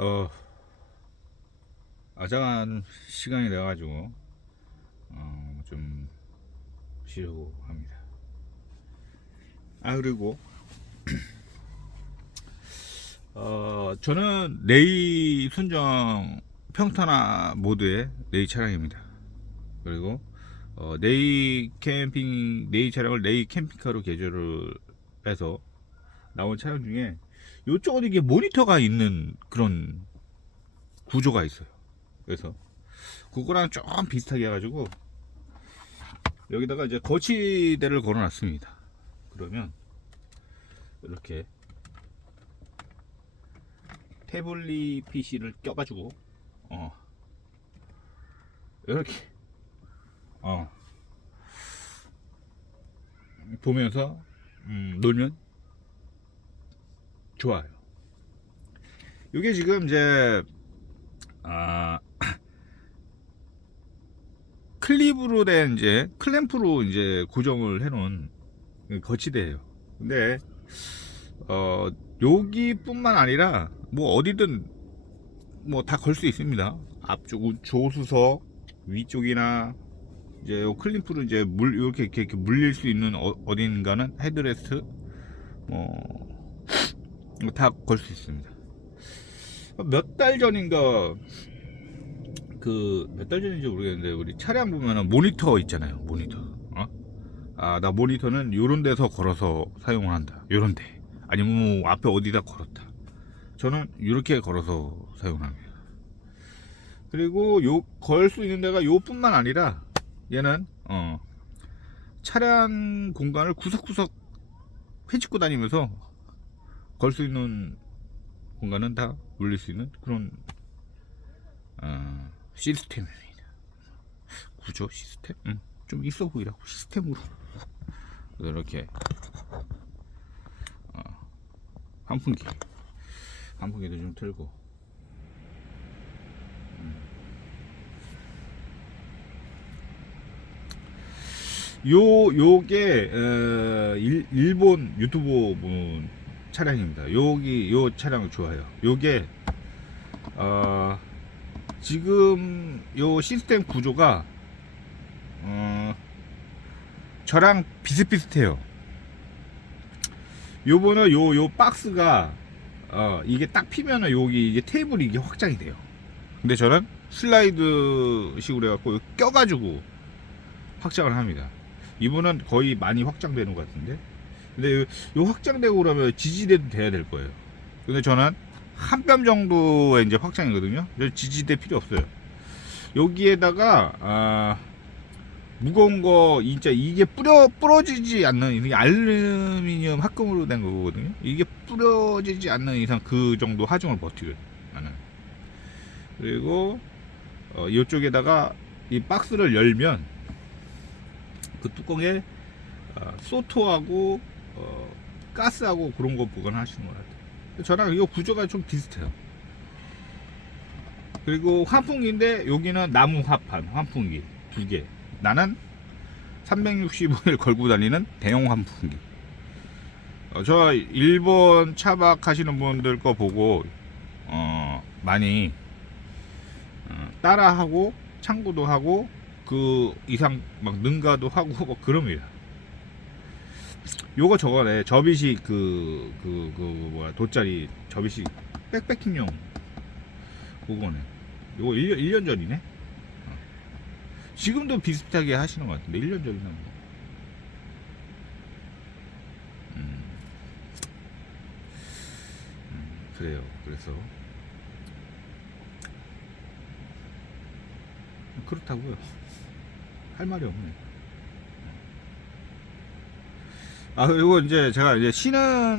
어, 아장한 시간이 돼가지고, 어, 좀, 쉬려고 합니다. 아, 그리고, 어, 저는 레이 순정 평탄화 모드의 레이 차량입니다. 그리고, 어, 레이 캠핑, 레이 차량을 레이 캠핑카로 개조를 해서 나온 차량 중에 요쪽은 이게 모니터가 있는 그런 구조가 있어요. 그래서 그거랑 좀 비슷하게 해가지고 여기다가 이제 거치대를 걸어놨습니다. 그러면 이렇게 태블릿 PC를 껴가지고 어 이렇게 어 보면서 음, 놀면 좋아요. 이게 지금 이제 아 클립으로 된 이제 클램프로 이제 고정을 해놓은 거치대예요. 근데 어 여기뿐만 아니라 뭐 어디든 뭐 다 걸 수 있습니다. 앞쪽 우- 조수석 위쪽이나 이제 요 클램프로 이제 물 이렇게 이렇게, 이렇게 물릴 수 있는 어, 어딘가는 헤드레스트 뭐 다 걸 수 있습니다. 몇 달 전인가 그 몇 달 전인지 모르겠는데 우리 차량 보면은 모니터 있잖아요. 모니터. 어? 아, 나 모니터는 요런 데서 걸어서 사용을 한다. 요런 데. 아니면 뭐 앞에 어디다 걸었다. 저는 이렇게 걸어서 사용을 합니다. 그리고 요 걸 수 있는 데가 요뿐만 아니라 얘는 어 차량 공간을 구석구석 휘짓고 다니면서 걸 수 있는 공간은 다 물릴 수 있는 그런 어, 시스템입니다. 구조 시스템? 응. 좀 있어 보이라고 시스템으로 이렇게 어, 환풍기 환풍기도 좀 틀고 요 요게 어, 일, 일본 유튜브 분 차량입니다. 여기 요 차량 좋아요. 요게 어, 지금 요 시스템 구조가 어, 저랑 비슷비슷해요. 요거는 요요 박스가 어, 이게 딱 피면은 여기 이게 테이블이 이게 확장이 돼요. 근데 저는 슬라이드 식으로 해갖고 껴가지고 확장을 합니다. 이분은 거의 많이 확장되는 것 같은데. 근데 요, 요 확장되고 그러면 지지대도 돼야 될 거예요. 근데 저는 한 뼘 정도의 이제 확장이거든요. 지지대 필요 없어요. 여기에다가 아, 무거운 거 진짜 이게 뿌려 부러지지 않는 이게 알루미늄 합금으로 된 거거든요. 이게 부러지지 않는 이상 그 정도 하중을 나는. 그리고 어, 이쪽에다가 이 박스를 열면 그 뚜껑에 어, 소토하고 어, 가스하고 그런 거 보관하시는 것 같아요. 저랑 이 구조가 좀 비슷해요. 그리고 환풍기인데 여기는 나무 화판 환풍기 두 개. 나는 365일 걸고 다니는 대형 환풍기. 어, 저 일본 차박 하시는 분들 거 보고 어, 많이 어, 따라하고 참고도 하고 그 이상 막 능가도 하고 막 그럽니다. 요거 저거네 접이식 그그 그 뭐야 돗자리 접이식 백패킹용 그거네. 요거 1년 1년 전이네. 어. 지금도 비슷하게 하시는 것 같은데 1년 전이나. 뭐. 음. 음, 그래요. 그래서 그렇다고요. 할 말이 없네. 아, 그리고 이제 제가 이제 쉬는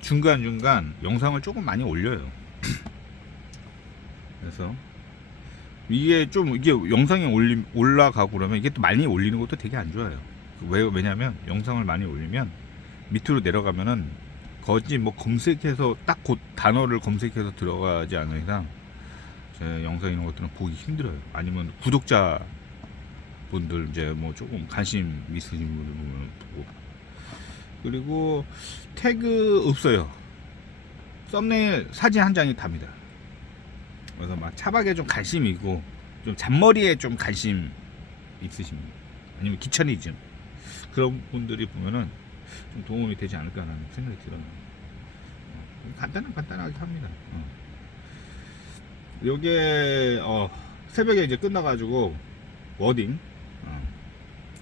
중간 중간 영상을 조금 많이 올려요. 그래서 이게 좀 이게 영상이 올리, 올라가고 그러면 이게 또 많이 올리는 것도 되게 안 좋아요. 왜, 왜냐면 영상을 많이 올리면 밑으로 내려가면은 거지 뭐 검색해서 딱그 단어를 검색해서 들어가지 않는 이상 제 영상 이런 것들은 보기 힘들어요. 아니면 구독자 분들 이제 뭐 조금 관심 있으신 분들 보면 보고 그리고 태그 없어요. 썸네일 사진 한 장이 답니다. 그래서 막 차박에 좀 관심이 있고 좀 잔머리에 좀 관심 있으신 분 아니면 기천이즘 그런 분들이 보면은 좀 도움이 되지 않을까라는 생각이 들어요. 어, 간단한 간단하게 합니다. 어. 요게 어, 새벽에 이제 끝나가지고 워딩 어,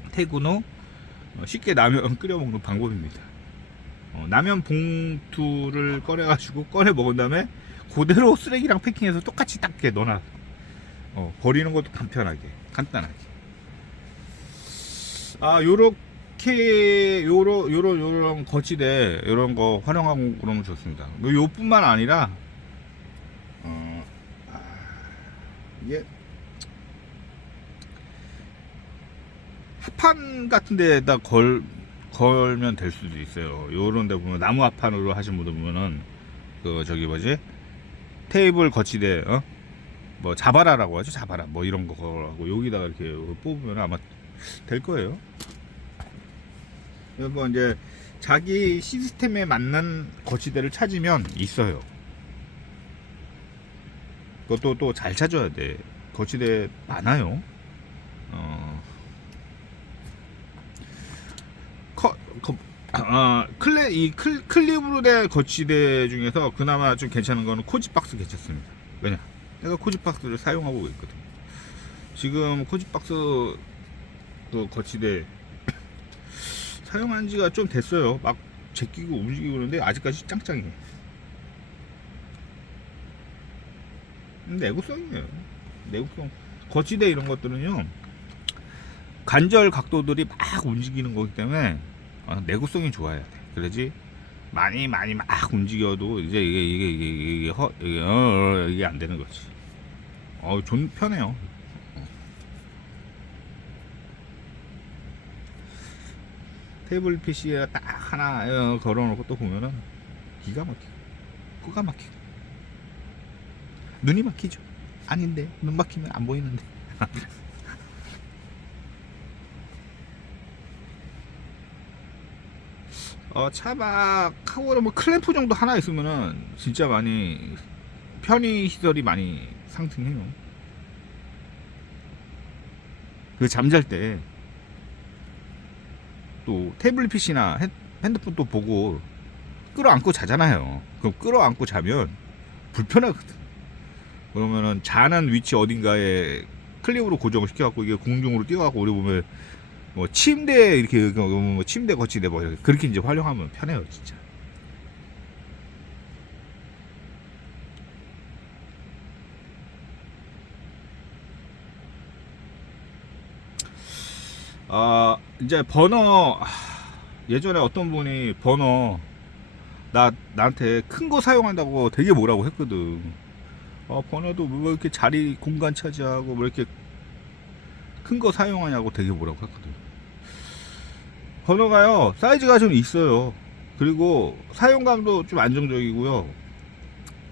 어, 쉽게 라면 끓여 먹는 방법입니다. 어, 라면 봉투를 꺼내가지고 꺼내 먹은 다음에 그대로 쓰레기랑 패킹해서 똑같이 딱 이렇게 넣어놔. 어, 버리는 것도 간편하게, 간단하게. 아, 요렇게, 요러, 요런, 요런 거치대, 요런 거 활용하고 그러면 좋습니다. 뭐 요뿐만 아니라, 어, 아, 이게, 합판 같은 데다 걸, 걸면 될 수도 있어요. 요런 데 보면 나무 합판으로 하신 분들 보면은, 그, 저기 뭐지? 테이블 거치대, 어? 뭐 자바라라고 하죠 자바라 뭐 이런 거 하고 여기다가 이렇게 뽑으면 아마 될 거예요. 뭐 이제 자기 시스템에 맞는 거치대를 찾으면 있어요. 그것도 또 잘 찾아야 돼. 거치대 많아요. 어. 커, 거, 아, 클레 이 클, 클립으로 된 거치대 중에서 그나마 좀 괜찮은 거는 코지박스 괜찮습니다. 왜냐? 내가 코지박스를 사용하고 있거든. 지금 코지박스 그 거치대 사용한 지가 좀 됐어요. 막 제끼고 움직이고 그러는데 아직까지 짱짱해. 내구성이에요. 내구성. 거치대 이런 것들은요. 관절 각도들이 막 움직이는 거기 때문에 어, 내구성이 좋아야 돼. 그러지 많이 많이 막 움직여도 이제 이게 이게 이게 이게, 이게 허 이게, 어, 어, 이게 안 되는 거지. 어, 좀 편해요. 어. 테이블 PC에 딱 하나 어, 걸어놓고 또 보면은 기가 막히고 코가 막히고 눈이 막히죠. 아닌데 눈 막히면 안 보이는데. 어, 차박하고 뭐 클램프 정도 하나 있으면은 진짜 많이 편의 시설이 많이 상승해요. 그 잠잘 때 또 태블릿 PC나 핸드폰 또 보고 끌어안고 자잖아요. 그럼 끌어안고 자면 불편하거든. 그러면은 자는 위치 어딘가에 클립으로 고정을 시켜갖고 이게 공중으로 뛰어갖고 우리 보면 뭐 침대 이렇게 뭐 침대 거치대 뭐 그렇게 이제 활용하면 편해요 진짜. 아 이제 아, 예전에 어떤 분이 버너 나 나한테 큰 거 사용한다고 되게 뭐라고 했거든. 어 버너도 뭐 이렇게 자리 공간 차지하고 뭐 이렇게 큰 거 사용하냐고 되게 뭐라고 했거든. 버너가요 사이즈가 좀 있어요. 그리고 사용감도 좀 안정적이고요.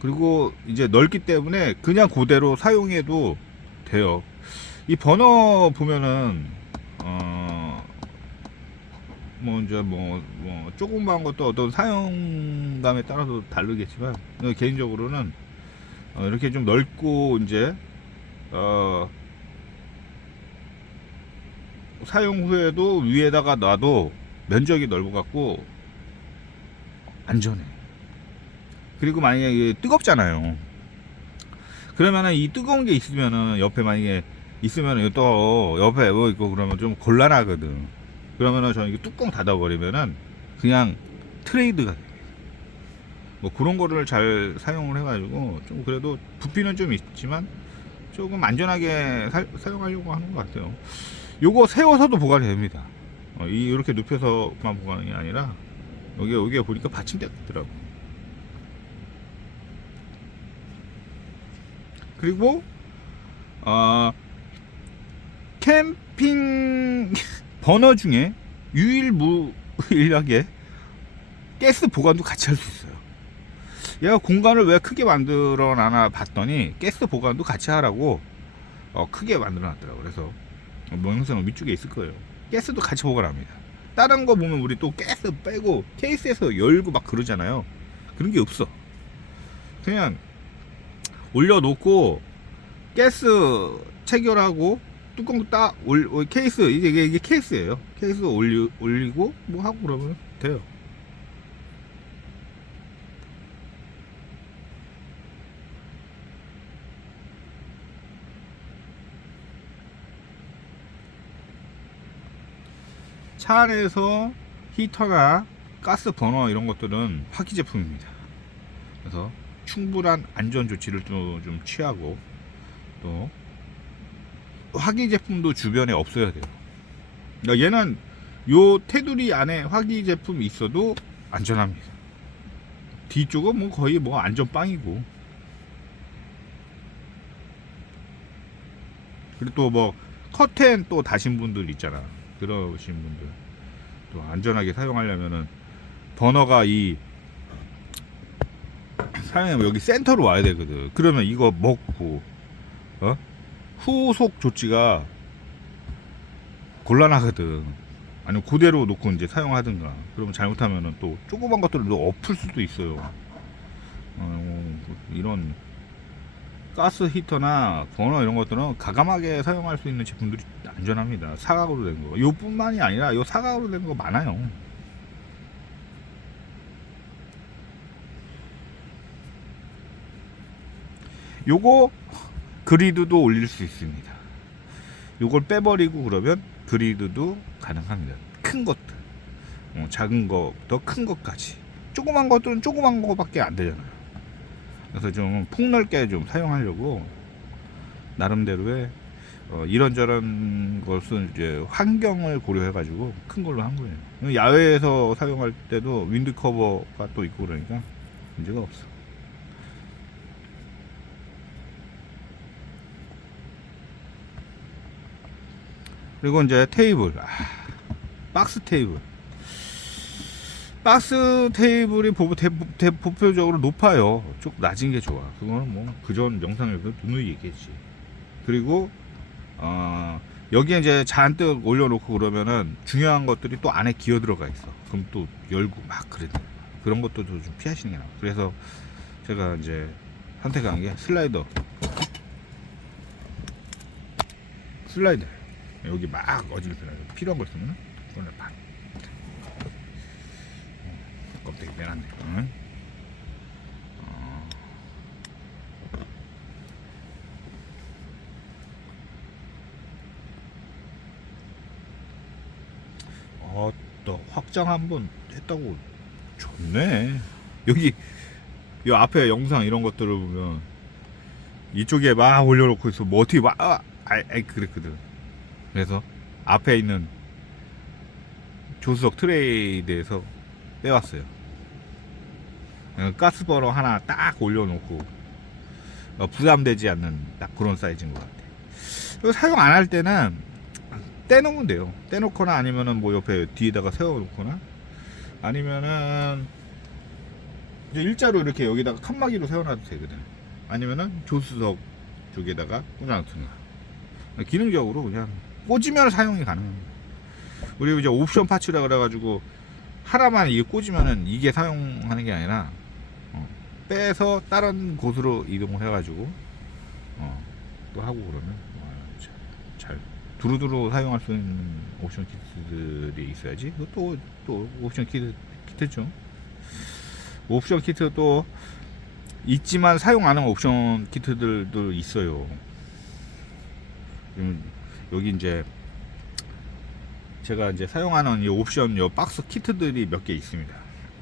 그리고 이제 넓기 때문에 그냥 그대로 사용해도 돼요. 이 버너 보면은 어, 뭐 이제 뭐, 뭐 조그만 것도 어떤 사용감에 따라서 다르겠지만 어, 개인적으로는 어, 이렇게 좀 넓고 이제 어, 사용 후에도 위에다가 놔도 면적이 넓어 갖고 안전해. 그리고 만약에 뜨겁잖아요. 그러면은 이 뜨거운 게 있으면은 옆에 만약에 있으면은 또 옆에 뭐 있고 그러면 좀 곤란하거든. 그러면은 저는 이게 뚜껑 닫아버리면은 그냥 트레이드가 돼. 뭐 그런 거를 잘 사용을 해가지고 좀 그래도 부피는 좀 있지만 조금 안전하게 사, 사용하려고 하는 것 같아요. 요거 세워서도 보관이 됩니다. 어, 이 이렇게 눕혀서만 보관이 아니라 여기 여기에 보니까 받침대가 있더라고. 그리고 어, 캠핑 버너 중에 유일무이하게 가스 보관도 같이 할 수 있어요. 얘가 공간을 왜 크게 만들어 놔나 봤더니 가스 보관도 같이 하라고 어, 크게 만들어 놨더라고. 그래서 영상은 위쪽에 있을 거예요. 가스도 같이 보관합니다. 다른 거 보면 우리 또 가스 빼고 케이스에서 열고 막 그러잖아요. 그런 게 없어. 그냥 올려놓고 가스 체결하고 뚜껑 딱 올, 올- 케이스 이게, 이게, 이게 케이스예요 케이스 올리, 올리고 뭐 하고 그러면 돼요 차 안에서 히터나 가스 버너 이런 것들은 화기 제품입니다. 그래서 충분한 안전 조치를 또 좀 취하고 또 화기 제품도 주변에 없어야 돼요. 그러니까 얘는 요 테두리 안에 화기 제품이 있어도 안전합니다. 뒤쪽은 뭐 거의 뭐 안전 빵이고. 그리고 또 뭐 커튼 또 다신 분들 있잖아. 그러신 분들 또 안전하게 사용하려면은 버너가 이 사용하면 여기 센터로 와야 되거든. 그러면 이거 먹고 어? 후속 조치가 곤란하거든. 아니면 그대로 놓고 이제 사용하든가. 그러면 잘못하면은 또 조그만 것들을 또 엎을 수도 있어요. 어, 이런 가스 히터나 버너 이런 것들은 가감하게 사용할 수 있는 제품들이 안전합니다. 사각으로 된 거. 요뿐만이 아니라 요 사각으로 된 거 많아요. 요거 그리드도 올릴 수 있습니다. 요걸 빼버리고 그러면 그리드도 가능합니다. 큰 것들, 어, 작은 거부터 큰 것까지. 조그만 것들은 조그만 거밖에 안 되잖아요. 그래서 좀 폭넓게 좀 사용하려고 나름대로의 어, 이런저런 것은 이제 환경을 고려해가지고 큰 걸로 한 거예요. 야외에서 사용할 때도 윈드 커버가 또 있고 그러니까 문제가 없어. 그리고 이제 테이블, 아, 박스 테이블. 박스 테이블이 보, 대, 대, 보표적으로 높아요. 좀 낮은 게 좋아. 그거는 뭐 그전 영상에서 누누이 얘기했지. 그리고 어, 여기에 이제 잔뜩 올려놓고 그러면은 중요한 것들이 또 안에 기어 들어가 있어. 그럼 또 열고 막 그래. 그런 것도 좀 피하시는 게 나아. 그래서 제가 이제 선택한 게 슬라이더. 슬라이더. 여기 막 어지럽혀. 필요한 거 있으면 손을 팍. 껍데기 빼놨네. 응? 어, 또 확장 한번 했다고 좋네. 여기 이 앞에 영상 이런 것들을 보면 이쪽에 막 올려놓고 있어. 뭐 어떻게 막 아, 아, 아 그랬거든. 그래서 앞에 있는 조수석 트레이드에서 빼왔어요. 어, 가스버너 하나 딱 올려놓고 어, 부담되지 않는 딱 그런 사이즈인 것 같아. 이거 사용 안 할 때는 떼놓으면 돼요. 떼놓거나 아니면은 뭐 옆에 뒤에다가 세워놓거나 아니면은 이제 일자로 이렇게 여기다가 칸막이로 세워놔도 되거든. 아니면은 조수석 쪽에다가 꽂아놓든가. 기능적으로 그냥 꽂으면 사용이 가능합니다. 그리고 이제 옵션 파츠라 그래가지고 하나만 이게 꽂으면은 이게 사용하는 게 아니라 어, 빼서 다른 곳으로 이동을 해가지고 어, 또 하고 그러면 두루두루 사용할 수 있는 옵션 키트들이 있어야지. 또, 또 옵션 키트, 키트죠. 옵션 키트 또 있지만 사용 안 하는 옵션 키트들도 있어요. 음, 여기 이제 제가 이제 사용하는 이 옵션 요 박스 키트들이 몇 개 있습니다.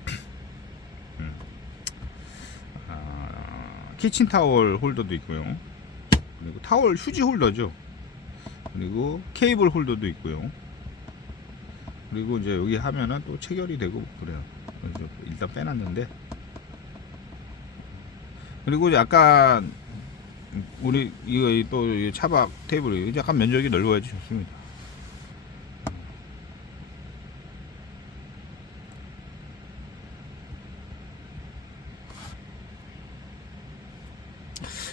음. 아, 키친 타월 홀더도 있고요. 그리고 타월 휴지 홀더죠. 그리고 케이블 홀더도 있고요. 그리고 이제 여기 하면은 또 체결이 되고 그래요. 그래서 일단 빼놨는데 그리고 약간 우리 이거 또이 차박 테이블이 약간 면적이 넓어야지 좋습니다.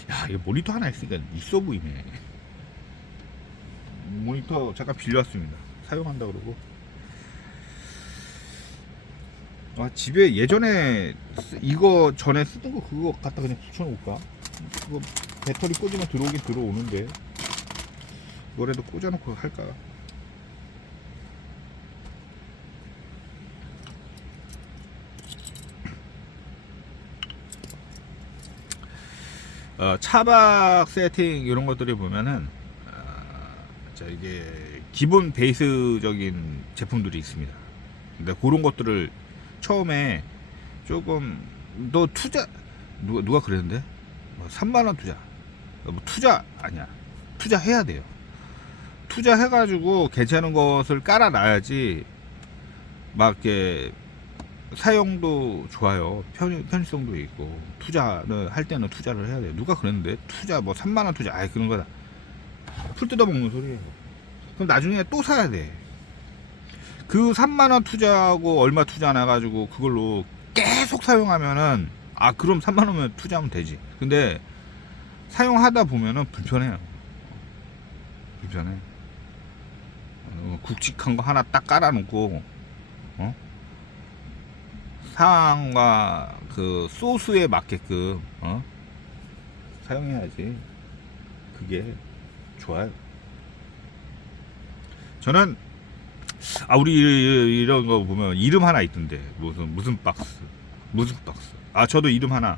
야, 이거 모니터 하나 있으니까 있어 보이네. 모니터 잠깐 빌려왔습니다. 사용한다 그러고. 아, 집에 예전에 쓰- 이거 전에 쓰던 거 그거 갖다 그냥 붙여놓을까? 그거 배터리 꽂으면 들어오긴 들어오는데 이거라도 꽂아놓고 할까? 어, 차박 세팅 이런 것들이 보면은 아, 자 이게 기본 베이스적인 제품들이 있습니다. 근데 그런 것들을 처음에 조금 너 투자 누가 누가 그랬는데 뭐 3만 원 투자 뭐 투자 아니야 투자해야 돼요. 투자해가지고 괜찮은 것을 깔아놔야지 막 이렇게 사용도 좋아요. 편, 편의성도 있고 투자를 할 때는 투자를 해야 돼요. 누가 그랬는데 투자 뭐 3만 원 투자 아이 그런 거다. 풀 뜯어 먹는 소리예요. 그럼 나중에 또 사야 돼. 그 3만 원 투자하고 얼마 투자 나 가지고 그걸로 계속 사용하면은 아 그럼 3만 원면 투자하면 되지. 근데 사용하다 보면은 불편해요. 불편해. 어, 굵직한 거 하나 딱 깔아놓고 어? 상황과 그 소스에 맞게끔 어? 사용해야지. 그게 좋아요. 저는 아 우리 이- 이런 거 보면 이름 하나 있던데. 무슨 무슨 박스. 무슨 박스. 아 저도 이름 하나.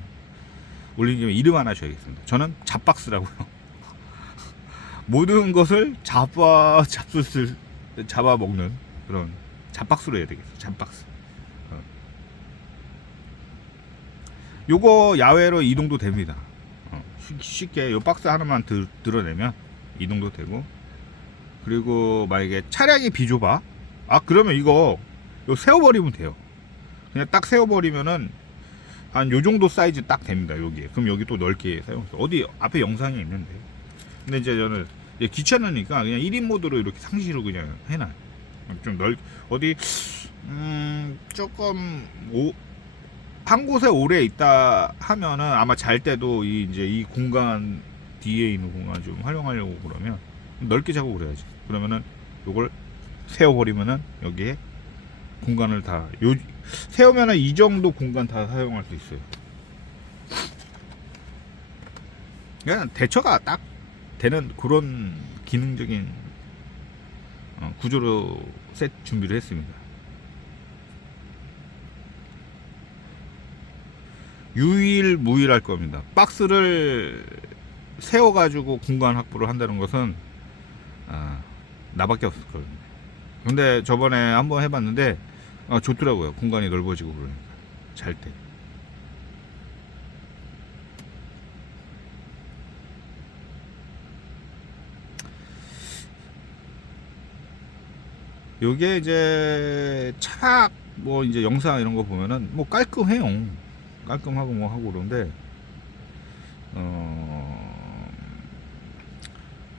김에 이름 하나 줘야겠습니다. 저는 잡박스라고요. 모든 것을 잡아 잡수을 잡아 먹는 그런 잡박스로 해야 되겠어 잡박스. 어. 요거 야외로 이동도 됩니다. 어, 쉽- 쉽게 요 박스 하나만 들, 드러내면 이동도 되고. 그리고 만약에 차량이 비좁아. 아 그러면 이거 요 세워버리면 돼요. 그냥 딱 세워버리면은 한 요 정도 사이즈 딱 됩니다 여기에. 그럼 여기 또 넓게 사용해서. 어디 앞에 영상이 있는데. 근데 이제 저는 이제 귀찮으니까 그냥 1인 모드로 이렇게 상시로 그냥 해놔요. 좀 넓 어디 음 조금 오, 한 곳에 오래 있다 하면은 아마 잘 때도 이 이제 이 공간 뒤에 있는 공간 좀 활용하려고 그러면 넓게 작업을 해야지. 그러면은 요걸 세워버리면은 여기에 공간을 다 요 세우면은 이 정도 공간 다 사용할 수 있어요. 그냥 대처가 딱 되는 그런 기능적인 어, 구조로 셋 준비를 했습니다. 유일무일할 겁니다. 박스를 세워가지고 공간 확보를 한다는 것은 아, 나밖에 없을 거예요. 근데 저번에 한번 해봤는데 아, 좋더라고요. 공간이 넓어지고 그러니까 잘 때. 요게 이제 차박 뭐 이제 영상 이런 거 보면은 뭐 깔끔해요. 깔끔하고 뭐 하고 그러는데 어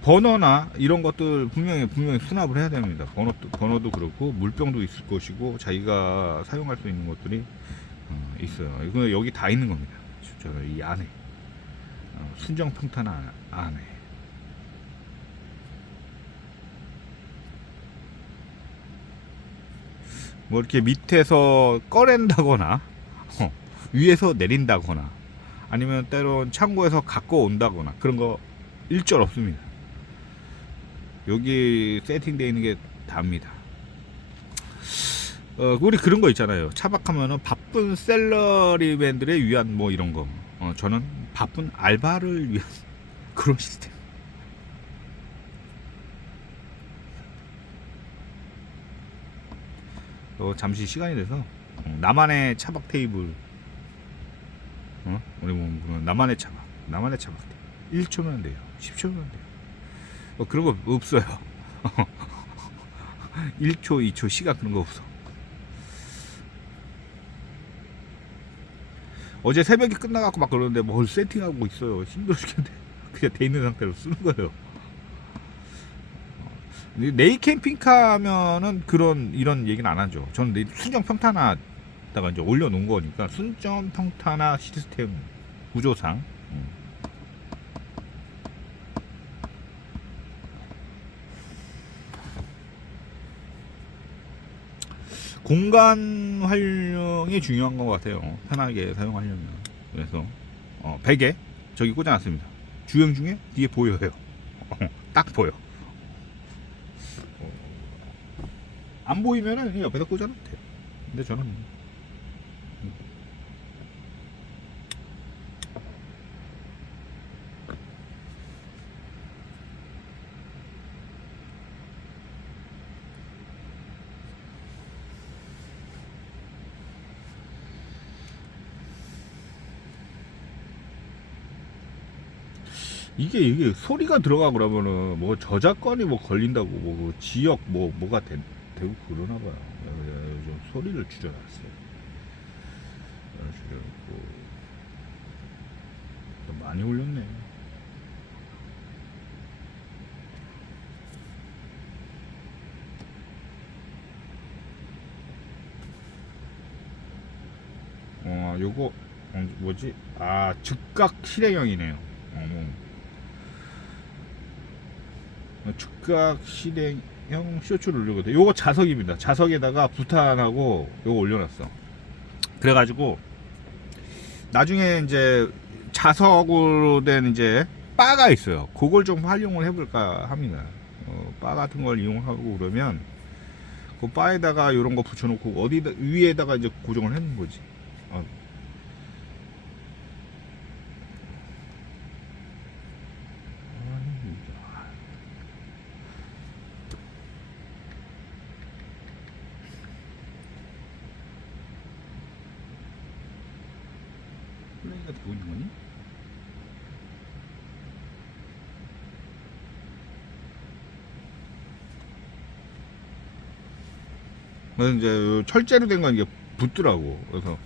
버너나 이런 것들 분명히 분명히 수납을 해야 됩니다. 버너도 버너도 그렇고 물병도 있을 것이고 자기가 사용할 수 있는 것들이 어, 있어요. 이거 여기 다 있는 겁니다. 진짜 이 안에 어, 순정 평탄 안- 안에 뭐 이렇게 밑에서 꺼낸다거나 어, 위에서 내린다거나 아니면 때론 창고에서 갖고 온다거나 그런 거 일절 없습니다. 여기 세팅되어 있는 게 답니다. 어, 우리 그런 거 있잖아요. 차박하면은 바쁜 셀러리맨들을 위한 뭐 이런 거. 어, 저는 바쁜 알바를 위한 그런 시스템. 어, 잠시 시간이 돼서 어, 나만의 차박 테이블 어? 우리 뭐 나만의 차박 나만의 차박 테이블 1초면 돼요 10초면 돼요 어, 그런 거 없어요. 1초 2초 시간 그런 거 없어. 어제 새벽에 끝나갖고 막 그러는데 뭘 세팅하고 있어요. 힘들어 죽겠네. 그냥 돼 있는 상태로 쓰는 거예요. 네이 캠핑카 하면은 그런 이런 얘기는 안 하죠. 저는 네- 순정 평탄화다가 이제 올려놓은 거니까 순정 평탄화 시스템 구조상 공간 활용이 중요한 것 같아요. 편하게 사용하려면 그래서 어, 베개 저기 꽂아놨습니다. 주행 중에 뒤에 보여요. 딱 보여. 어. 안 보이면은 옆에다 꽂아놓으면 돼요. 근데 저는 이게 이게 소리가 들어가 그러면은 뭐 저작권이 뭐 걸린다고 뭐그 지역 뭐 뭐가 되, 되고 그러나 봐요. 그래서 좀 소리를 줄여놨어요. 어, 줄여놓고 또 많이 올렸네. 어 요거 어, 뭐지? 아 즉각 실행형이네요. 어, 뭐. 즉각 실행형 쇼츠를 올리거든. 요거 자석입니다. 자석에다가 부탄하고 요거 올려놨어. 그래가지고 나중에 이제 자석으로 된 이제 바가 있어요. 그걸 좀 활용을 해볼까 합니다. 어, 바 같은 걸 이용하고 그러면 그 바에다가 이런 거 붙여놓고 어디다 위에다가 이제 고정을 해놓은 거지. 어. 플레이가 되고 있는 거니? 그래서 이제 요 철제로 된 건 이게 붙더라고. 그래서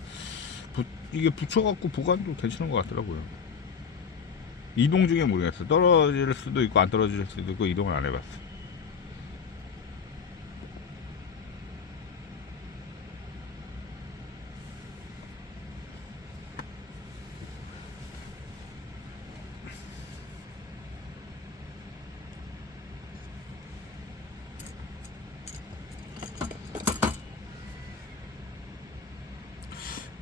붙- 이게 붙여갖고 보관도 괜찮은 것 같더라고요. 이동 중에 모르겠어. 떨어질 수도 있고 안 떨어질 수도 있고 이동을 안 해봤어.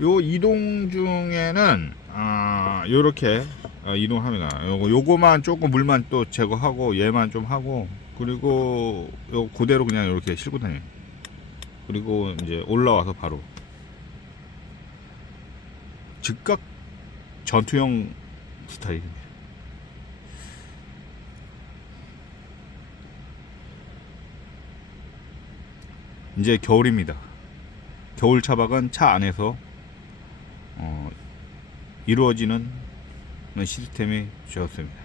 요 이동 중에는 아 요렇게 어, 이동합니다. 요거 요거만 조금 물만 또 제거하고 얘만 좀 하고 그리고 요 그대로 그냥 이렇게 싣고 다녀요. 그리고 이제 올라와서 바로 즉각 전투형 스타일입니다. 이제 겨울입니다. 겨울 차박은 차 안에서 어, 이루어지는 시스템이 되었습니다.